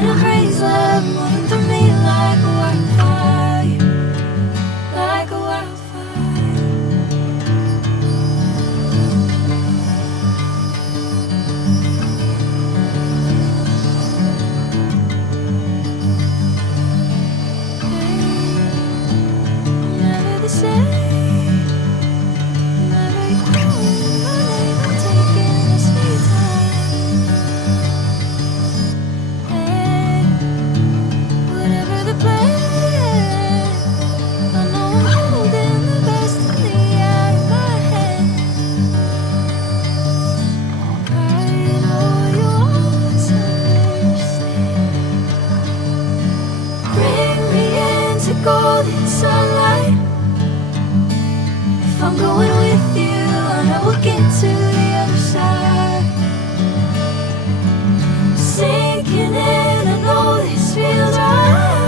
in a haze lab, moving through me like a wildfire, like a wildfire. Never the same. Never you calling my name, I'm taking my sweet time. Hey, whatever the plan, I know I'm holding the destiny out of my hand. I know you always understand. Bring me into golden sunlight. If I'm going with you, I know we'll get to the other side. Sinking in, I know this feels right.